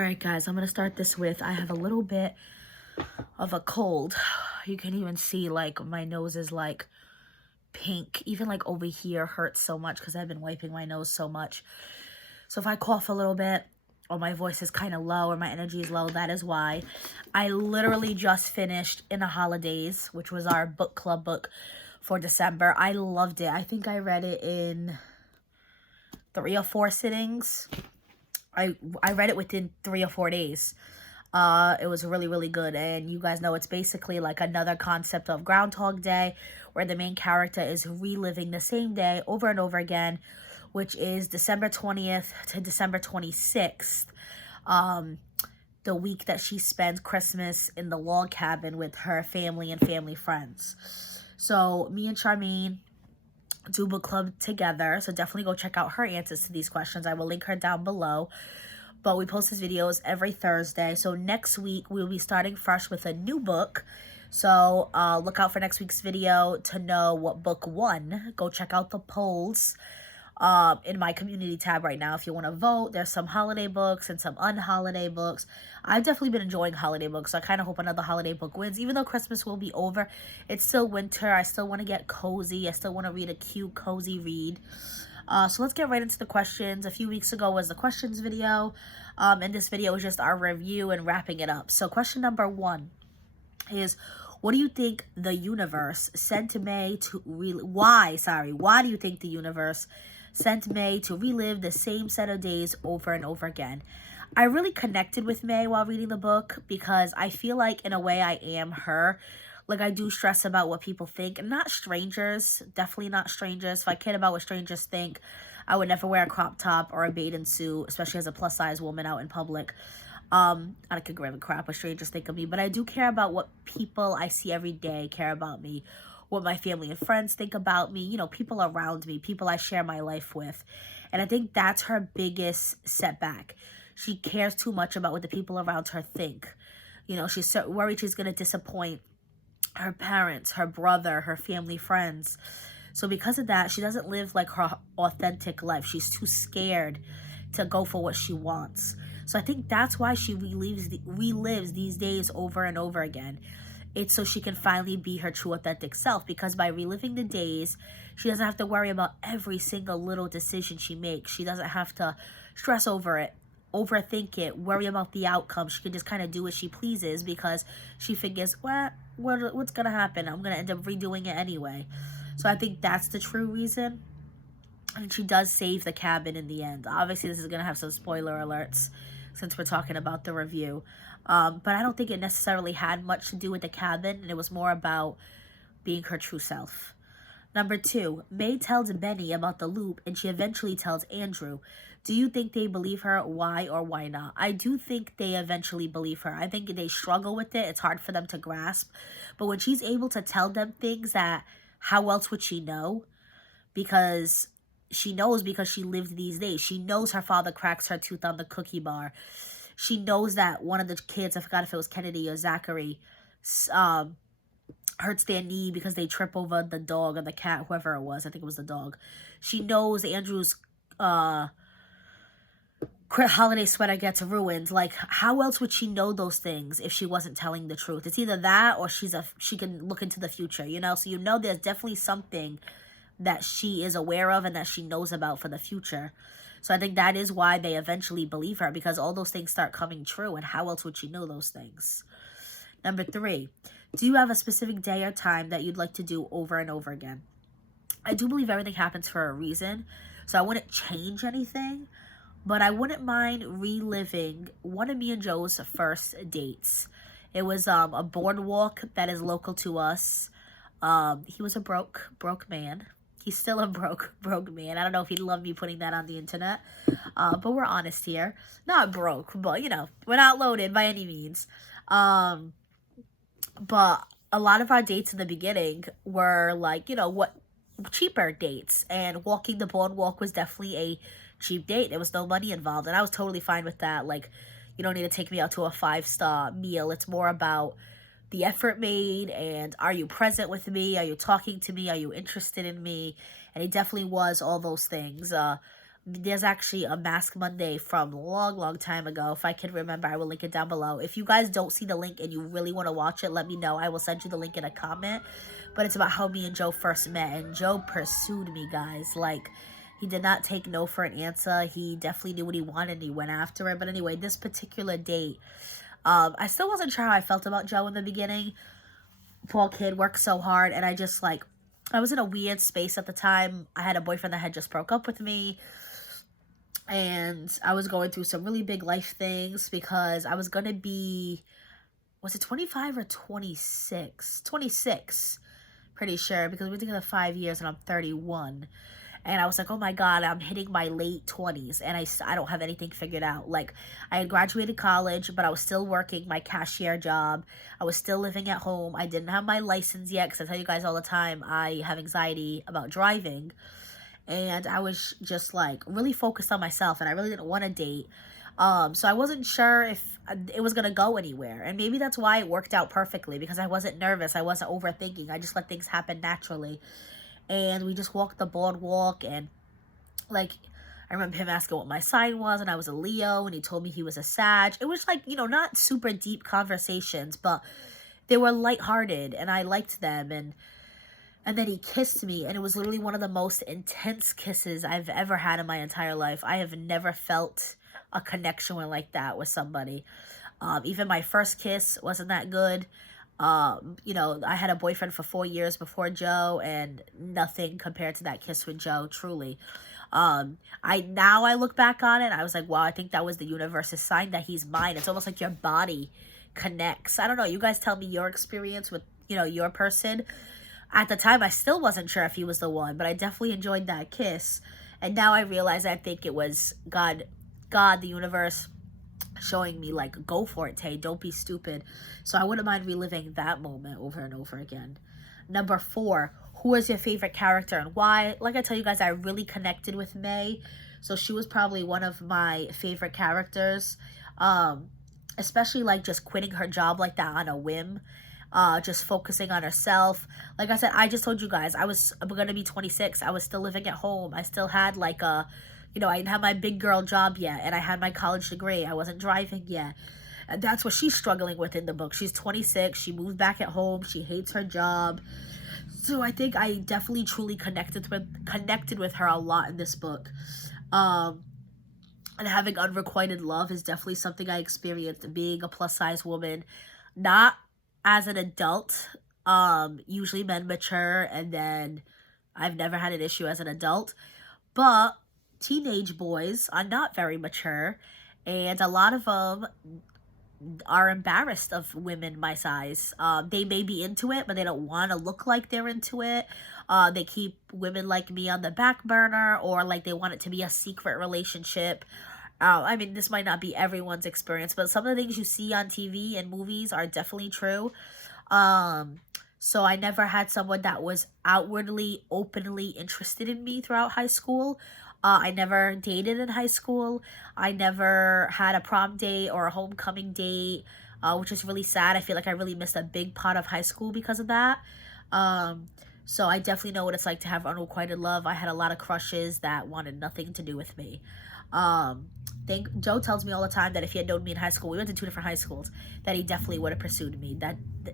Alright guys, I'm going to start this with, I have a little bit of a cold. You can even see like my nose is like pink. Even like over here hurts so much because I've been wiping my nose so much. So if I cough a little bit or my voice is kind of low or my energy is low, that is why. I literally just finished In A Holidaze, which was our book club book for December. I loved it. I think I read it in 3 or 4 sittings. I read it within 3 or 4 days. It was really, really good. And you guys know it's basically like another concept of Groundhog Day, where the main character is reliving the same day over and over again, which is December 20th to December 26th. The week that she spends Christmas in the log cabin with her family and family friends. So me and Sharmaine do book club together, so definitely go check out her answers to these questions. I will link her down below. But we post these videos every Thursday, so next week we'll be starting fresh with a new book. So look out for next week's video to know what book won. Go check out the polls in my community tab right now if you want to vote. There's some holiday books and some unholiday books. I've definitely been enjoying holiday books, so I kind of hope another holiday book wins. Even though Christmas will be over, it's still winter. I still want to get cozy. I still want to read a cute, cozy read. So let's get right into the questions. A few weeks ago was the questions video, and this video is just our review and wrapping it up. So question number 1 is, what do you think the universe sent May to why do you think the universe sent May to relive the same set of days over and over again? I really connected with May while reading the book because I feel like in a way I am her. Like, I do stress about what people think, and not strangers, definitely not strangers. If I cared about what strangers think, I would never wear a crop top or a bathing suit, especially as a plus size woman out in public. I could give a crap what strangers think of me, but I do care about what people I see every day care about me, what my family and friends think about me, you know, people around me, people I share my life with. And I think that's her biggest setback. She cares too much about what the people around her think. You know, she's so worried she's going to disappoint her parents, her brother, her family, friends. So because of that, she doesn't live like her authentic life. She's too scared to go for what she wants. So I think that's why she relives these days over and over again. It's so she can finally be her true authentic self, because by reliving the days, she doesn't have to worry about every single little decision she makes. She doesn't have to stress over it, overthink it, worry about the outcome. She can just kind of do what she pleases because she figures, what's going to happen? I'm going to end up redoing it anyway. So I think that's the true reason. And she does save the cabin in the end. Obviously, this is going to have some spoiler alerts since we're talking about the review. But I don't think it necessarily had much to do with the cabin, and it was more about being her true self. Number 2, May tells Benny about the loop, and she eventually tells Andrew. Do you think they believe her? Why or why not? I do think they eventually believe her. I think they struggle with it. It's hard for them to grasp. But when she's able to tell them things that, how else would she know? Because she knows, because she lived these days. She knows her father cracks her tooth on the cookie bar. She knows that one of the kids, I forgot if it was Kennedy or Zachary, hurts their knee because they trip over the dog or the cat, whoever it was. I think it was the dog. She knows Andrew's holiday sweater gets ruined. Like, how else would she know those things if she wasn't telling the truth? It's either that or she can look into the future, you know? So you know there's definitely something that she is aware of and that she knows about for the future. So I think that is why they eventually believe her, because all those things start coming true, and how else would she know those things? Number 3, do you have a specific day or time that you'd like to do over and over again? I do believe everything happens for a reason, so I wouldn't change anything, but I wouldn't mind reliving one of me and Joe's first dates. It was a boardwalk that is local to us. He was a broke man. He's still a broke man. I don't know if he'd love me putting that on the internet. But we're honest here. Not broke, but, you know, we're not loaded by any means. But a lot of our dates in the beginning were like, you know, cheaper dates. And walking the boardwalk was definitely a cheap date. There was no money involved. And I was totally fine with that. Like, you don't need to take me out to a 5-star meal. It's more about the effort made, and are you present with me? Are you talking to me? Are you interested in me? And it definitely was all those things. There's actually a Mask Monday from a long, long time ago. If I can remember, I will link it down below. If you guys don't see the link and you really want to watch it, let me know. I will send you the link in a comment. But it's about how me and Joe first met. And Joe pursued me, guys. Like, he did not take no for an answer. He definitely knew what he wanted and he went after it. But anyway, this particular date, I still wasn't sure how I felt about Joe in the beginning. Poor kid worked so hard. And I just, like, I was in a weird space at the time. I had a boyfriend that had just broke up with me. And I was going through some really big life things because I was going to be, was it 25 or 26? 26, pretty sure, because we've been together 5 years and I'm 31. And I was like, oh my God, I'm hitting my late 20s and I don't have anything figured out. Like, I had graduated college, but I was still working my cashier job. I was still living at home. I didn't have my license yet because I tell you guys all the time, I have anxiety about driving. And I was just, like, really focused on myself, and I really didn't want to date. So I wasn't sure if it was going to go anywhere. And maybe that's why it worked out perfectly, because I wasn't nervous. I wasn't overthinking. I just let things happen naturally. And we just walked the boardwalk, and, like, I remember him asking what my sign was, and I was a Leo, and he told me he was a Sag. It was, like, you know, not super deep conversations, but they were lighthearted, and I liked them, and then he kissed me, and it was literally one of the most intense kisses I've ever had in my entire life. I have never felt a connection like that with somebody. Even my first kiss wasn't that good. You know, I had a boyfriend for 4 years before Joe, and nothing compared to that kiss with Joe, truly. I look back on it, I was like, wow, I think that was the universe's sign that he's mine. It's almost like your body connects. I don't know. You guys tell me your experience with, you know, your person. At the time, I still wasn't sure if he was the one, but I definitely enjoyed that kiss. And now I realize I think it was God, the universe, showing me, like, go for it, Tay. Don't be stupid. So I wouldn't mind reliving that moment over and over again. Number 4, who is your favorite character and why? Like I tell you guys, I really connected with May. So she was probably one of my favorite characters. Especially, like, just quitting her job like that on a whim. Just focusing on herself. Like I said, I just told you guys, I'm gonna be 26. I was still living at home. I still had, like, you know, I didn't have my big girl job yet, and I had my college degree. I wasn't driving yet. And that's what she's struggling with in the book. She's 26. She moved back at home. She hates her job. So I think I definitely truly connected with her a lot in this book. And having unrequited love is definitely something I experienced being a plus-size woman. Not as an adult. Usually men mature, and then I've never had an issue as an adult. But teenage boys are not very mature, and a lot of them are embarrassed of women my size. They may be into it, but they don't want to look like they're into it. They keep women like me on the back burner, or, like, they want it to be a secret relationship. I mean, this might not be everyone's experience, but some of the things you see on TV and movies are definitely true. So I never had someone that was outwardly, openly interested in me throughout high school. I never dated in high school. I never had a prom date or a homecoming date, which is really sad. I feel like I really missed a big part of high school because of that. So I definitely know what it's like to have unrequited love. I had a lot of crushes that wanted nothing to do with me. Joe tells me all the time that if he had known me in high school, we went to 2 different high schools, that he definitely would have pursued me.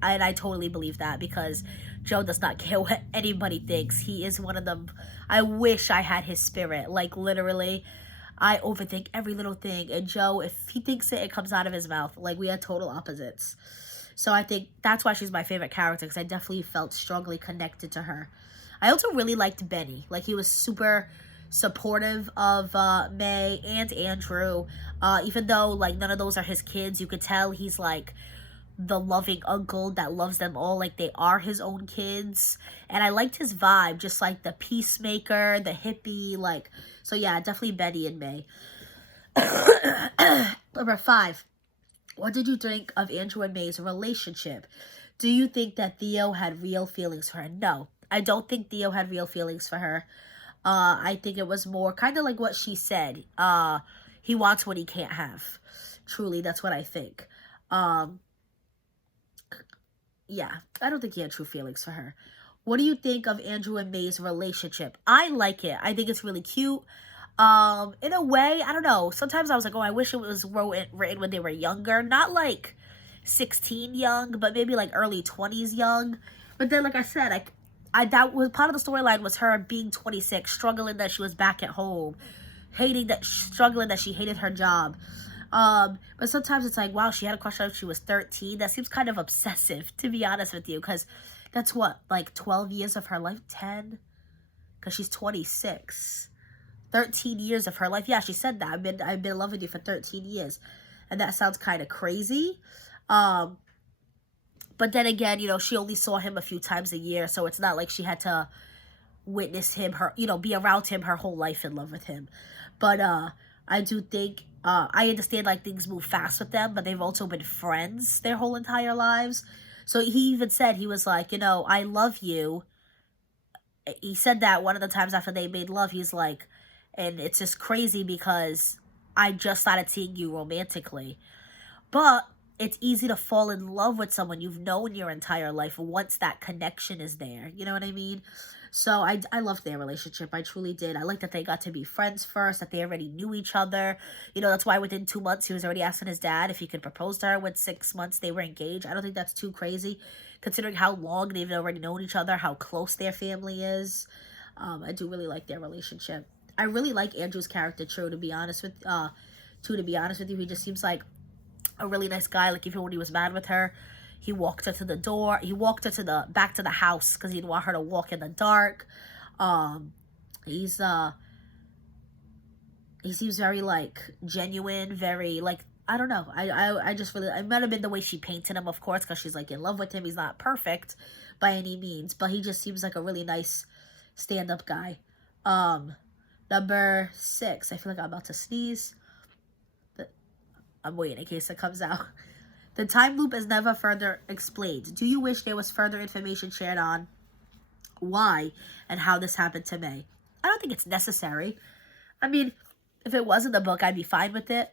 And I totally believe that, because Joe does not care what anybody thinks. He is one of them. I wish I had his spirit. Like, literally, I overthink every little thing. And Joe, if he thinks it, it comes out of his mouth. Like, we are total opposites. So I think that's why she's my favorite character, because I definitely felt strongly connected to her. I also really liked Benny. Like, he was super supportive of May and Andrew. Even though, like, none of those are his kids, you could tell he's, like, the loving uncle that loves them all like they are his own kids. And I liked his vibe, just like the peacemaker, the hippie, like, so yeah, definitely Benny and May. Number 5. What did you think of Andrew and May's relationship? Do you think that Theo had real feelings for her? No, I don't think Theo had real feelings for her. I think it was more kind of like what she said. He wants what he can't have. Truly, that's what I think. Yeah, I don't think he had true feelings for her. What do you think of Andrew and May's relationship? I like it. I think it's really cute. In a way, I don't know. Sometimes I was like, oh, I wish it was written when they were younger. Not like 16 young, but maybe like early 20s young. But then, like I said, that was part of the storyline was her being 26, struggling that she was back at home, struggling that she hated her job. But sometimes it's like, wow, she had a crush on her when she was 13. That seems kind of obsessive, to be honest with you, because that's what, like 12 years of her life? 10? Because she's 26. 13 years of her life. Yeah, she said that. I've been in love with you for 13 years. And that sounds kind of crazy. But then again, she only saw him a few times a year, so it's not like she had to witness him, be around him her whole life in love with him. But I do think, I understand like things move fast with them, but they've also been friends their whole entire lives. So he even said, he was like, I love you. He said that one of the times after they made love, he's like, and it's just crazy because I just started seeing you romantically. But it's easy to fall in love with someone you've known your entire life once that connection is there. You know what I mean? So I loved their relationship. I truly did. I like that they got to be friends first, that they already knew each other. That's why within 2 months he was already asking his dad if he could propose to her. With 6 months they were engaged. I don't think that's too crazy, considering how long they've already known each other, how close their family is. I do really like their relationship. I really like Andrew's character, to be honest with you. He just seems like a really nice guy. Like, even when he was mad with her, he walked her to the door. He walked her back to the house because he didn't want her to walk in the dark. He seems very like genuine, very like, I don't know. I just really, it might have been the way she painted him, of course, because she's like in love with him. He's not perfect by any means, but he just seems like a really nice stand-up guy. Number 6. I feel like I'm about to sneeze. I'm waiting in case it comes out. The time loop is never further explained. Do you wish there was further information shared on why and how this happened to May? I don't think it's necessary. I mean, if it was in the book, I'd be fine with it.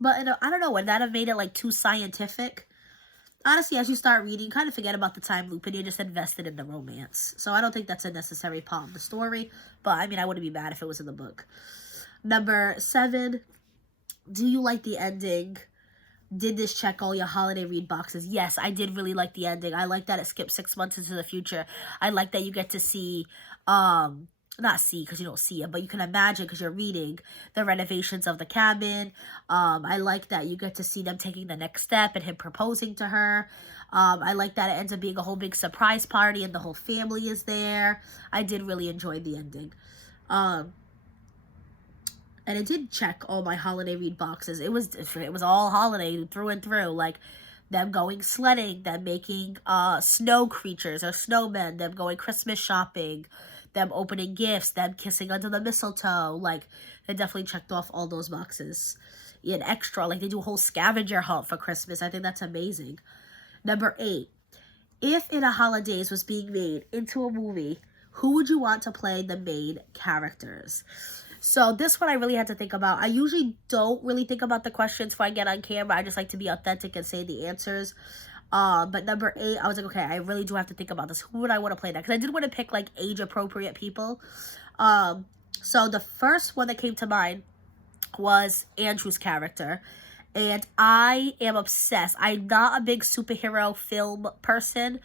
But I don't know, would that have made it like too scientific? Honestly, as you start reading, you kind of forget about the time loop and you're just invested in the romance. So I don't think that's a necessary part of the story. But I mean, I wouldn't be mad if it was in the book. Number 7. Do you like the ending? Did this check all your holiday read boxes? Yes, I did really like the ending. I like that it skipped 6 months into the future. I like that you get to see, not see because you don't see it, but you can imagine because you're reading the renovations of the cabin. I like that you get to see them taking the next step and him proposing to her. I like that it ends up being a whole big surprise party and the whole family is there. I did really enjoy the ending. And it did check all my holiday read boxes. It was all holiday through and through. Like, them going sledding, them making snow creatures or snowmen, them going Christmas shopping, them opening gifts, them kissing under the mistletoe. Like, they definitely checked off all those boxes. And extra, like, they do a whole scavenger hunt for Christmas. I think that's amazing. Number 8. If In A Holidaze was being made into a movie, who would you want to play the main characters? So this one I really had to think about. I usually don't really think about the questions before I get on camera. I just like to be authentic and say the answers. But number 8, I was like, okay, I really do have to think about this. Who would I want to play that? Because I did want to pick like age-appropriate people. So the first one that came to mind was Andrew's character. And I am obsessed. I'm not a big superhero film person,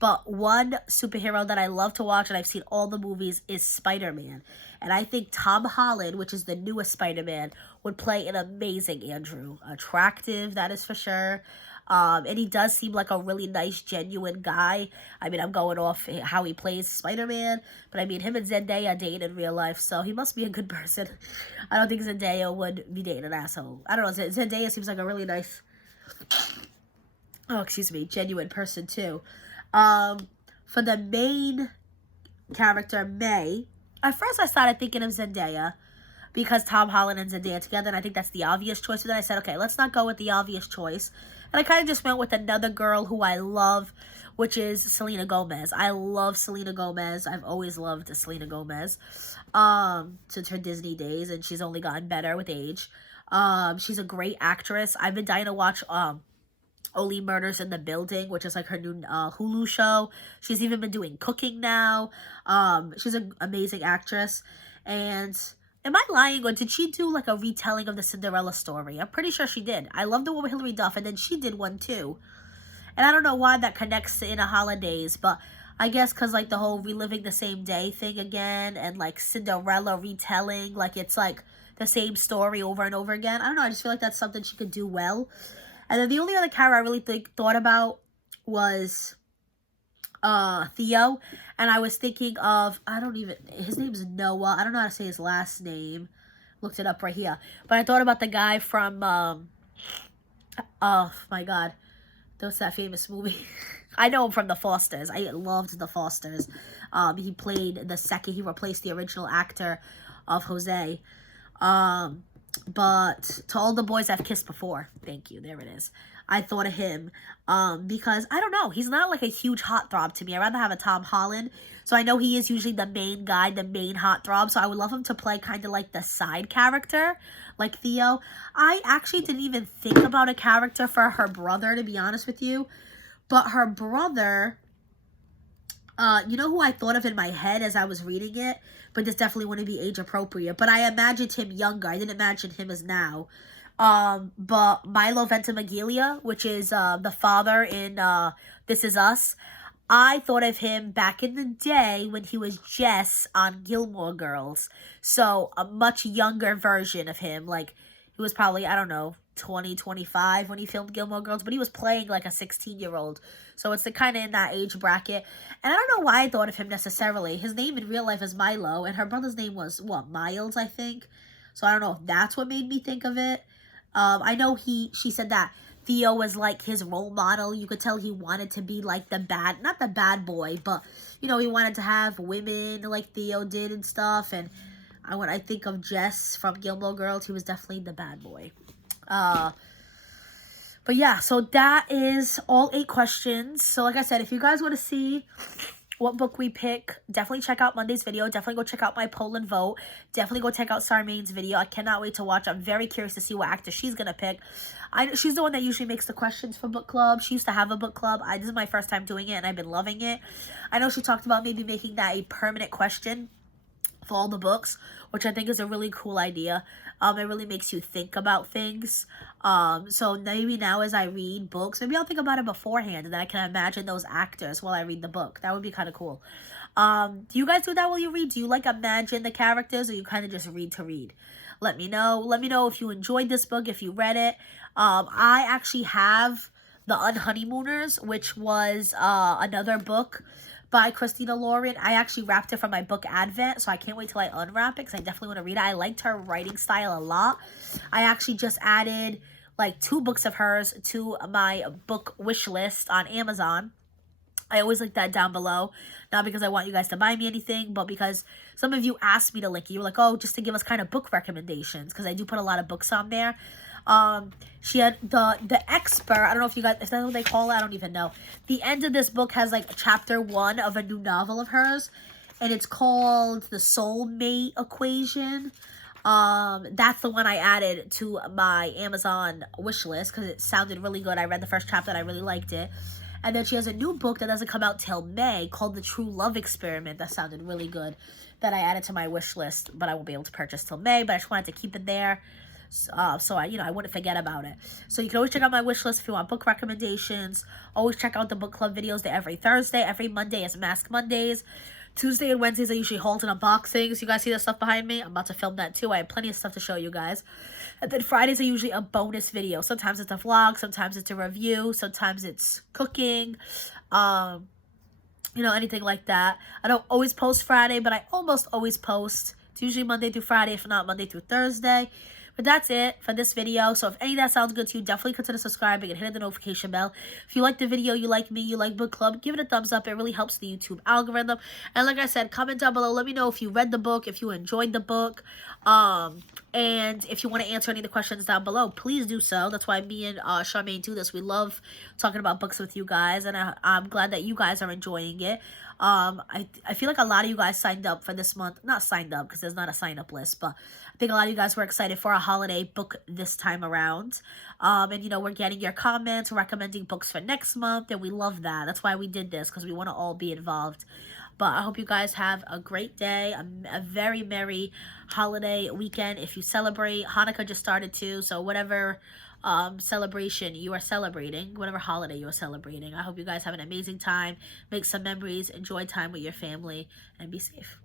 but one superhero that I love to watch, and I've seen all the movies, is Spider-Man. And I think Tom Holland, which is the newest Spider-Man, would play an amazing Andrew. Attractive, that is for sure. And he does seem like a really nice, genuine guy. I mean, I'm going off how he plays Spider-Man, but I mean, him and Zendaya date in real life, so he must be a good person. I don't think Zendaya would be dating an asshole. I don't know, Zendaya seems like a really nice, genuine person too. For the main character, May, at first I started thinking of Zendaya because Tom Holland and Zendaya together, and I think that's the obvious choice. But then I said, okay, let's not go with the obvious choice. And I kind of just went with another girl who I love, which is Selena Gomez. I love Selena Gomez. I've always loved Selena Gomez since her Disney days, and she's only gotten better with age. She's a great actress. I've been dying to watch Only Murders in the Building, which is like her new Hulu show. She's even been doing cooking now. She's an amazing actress. And Am I lying, or did she do like a retelling of the Cinderella story? I'm pretty sure she did. I love the one with Hilary Duff, and then she did one too. And I don't know why that connects to In A Holidaze, but I guess because like the whole reliving the same day thing again, and like Cinderella retelling, like it's like the same story over and over again. I don't know, I just feel like that's something she could do well. And then the only other character I really thought about was Theo. And I was thinking of, his name's Noah. I don't know how to say his last name. Looked it up right here. But I thought about the guy from, oh my god, what's that famous movie? I know him from The Fosters. I loved The Fosters. He replaced the original actor of Jose. But To All the Boys I've Kissed Before. Thank you. There it is. I thought of him because, I don't know, he's not like a huge heartthrob to me. I'd rather have a Tom Holland. So I know he is usually the main guy, the main heartthrob. So I would love him to play kind of like the side character, like Theo. I actually didn't even think about a character for her brother, to be honest with you. But her brother, you know who I thought of in my head as I was reading it? But this definitely wouldn't be age appropriate. But I imagined him younger. I didn't imagine him as now. But Milo Ventimiglia, which is the father in This Is Us. I thought of him back in the day when he was Jess on Gilmore Girls. So a much younger version of him. Like, he was probably, I don't know, 20, 25 when he filmed Gilmore Girls, but he was playing like a 16-year-old. So it's the kind of in that age bracket. And I don't know why I thought of him necessarily. His name in real life is Milo, and her brother's name was, Miles, I think. So I don't know if that's what made me think of it. I know she said that Theo was like his role model. You could tell he wanted to be like not the bad boy, but, you know, he wanted to have women like Theo did and stuff. And when I think of Jess from Gilmore Girls, he was definitely the bad boy. But yeah, so that is all 8 questions. So like I said, if you guys want to see what book we pick, definitely check out Monday's video. Definitely go check out my poll and vote. Definitely go check out Sharmaine's video. I cannot wait to watch. I'm very curious to see what actor she's going to pick. She's the one that usually makes the questions for book club. She used to have a book club. This is my first time doing it, and I've been loving it. I know she talked about maybe making that a permanent question for all the books, which I think is a really cool idea. It really makes you think about things. So maybe now as I read books, maybe I'll think about it beforehand, and then I can imagine those actors while I read the book. That would be kind of cool. Do you guys do that while you read? Do you like imagine the characters, or you kind of just read to read? Let me know. Let me know if you enjoyed this book, if you read it. I actually have The Unhoneymooners, which was another book by Christina Lauren. I actually wrapped it from my book Advent, so I can't wait till I unwrap it because I definitely want to read it. I liked her writing style a lot. I actually just added like 2 books of hers to my book wish list on Amazon. I always link that down below, not because I want you guys to buy me anything, but because some of you asked me to link it. You were like, oh, just to give us kind of book recommendations, because I do put a lot of books on there. She had the expert, I don't know if that's what they call it, I don't even know. The end of this book has like chapter 1 of a new novel of hers, and it's called The Soulmate Equation. That's the one I added to my Amazon wish list because it sounded really good. I read the first chapter and I really liked it. And then she has a new book that doesn't come out till May called The True Love Experiment. That sounded really good, that I added to my wish list, but I won't be able to purchase till May, but I just wanted to keep it there. So I wouldn't forget about it. So you can always check out my wish list if you want book recommendations. Always check out the book club videos. They're every Thursday. Every Monday is Mask Mondays. Tuesday and Wednesdays are usually hauls and unboxings. You guys see the stuff behind me? I'm about to film that too. I have plenty of stuff to show you guys. And then Fridays are usually a bonus video. Sometimes it's a vlog. Sometimes it's a review. Sometimes it's cooking. Anything like that. I don't always post Friday, but I almost always post. It's usually Monday through Friday, if not Monday through Thursday. But that's it for this video. So if any of that sounds good to you, definitely consider subscribing and hitting the notification bell. If you like the video, you like me, you like book club, give it a thumbs up. It really helps the YouTube algorithm. And like I said, comment down below. Let me know if you read the book, if you enjoyed the book. And if you want to answer any of the questions down below, please do so. That's why me and Sharmaine do this. We love talking about books with you guys, and I'm glad that you guys are enjoying it. I feel like a lot of you guys signed up for this month. Not signed up because there's not a sign up list, but I think a lot of you guys were excited for a holiday book this time around. And we're getting your comments, recommending books for next month, and we love that. That's why we did this, because we want to all be involved. But I hope you guys have a great day, a very merry holiday weekend. If you celebrate, Hanukkah just started too, so whatever celebration you are celebrating, whatever holiday you are celebrating, I hope you guys have an amazing time, make some memories, enjoy time with your family, and be safe.